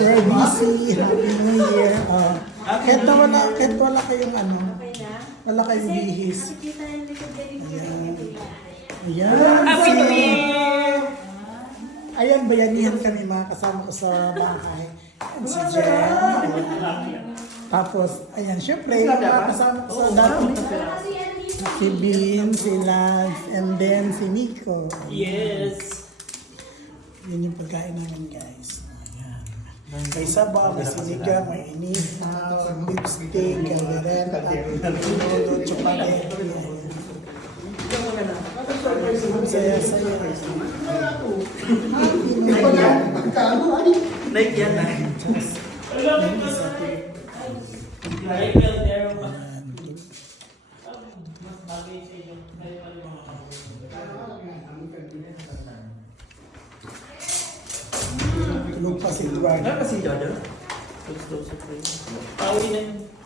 We're busy. Happy New Year. Kahit wala kayong ano, wala kayong bihis. Ayan. Ayan. Happy New Year! Ayan, bayanihan kami mga kasama ko sa bahay. Ayan, si Jen. Tapos, ayan, syempre, yung mga kasama ko sa dati. Si Bean, si Lance, and then si Nico. Yes! Yun yung pagkain namin, guys. Ayan. May sabaw, may sinigang, may inihaw, lipstick, kaldereta, lolo, chocolate. Saya-saya. Like yan na. Tulog pa si Eduardo. Ano pa si Jojo? Close to friend. Pauwi na yun.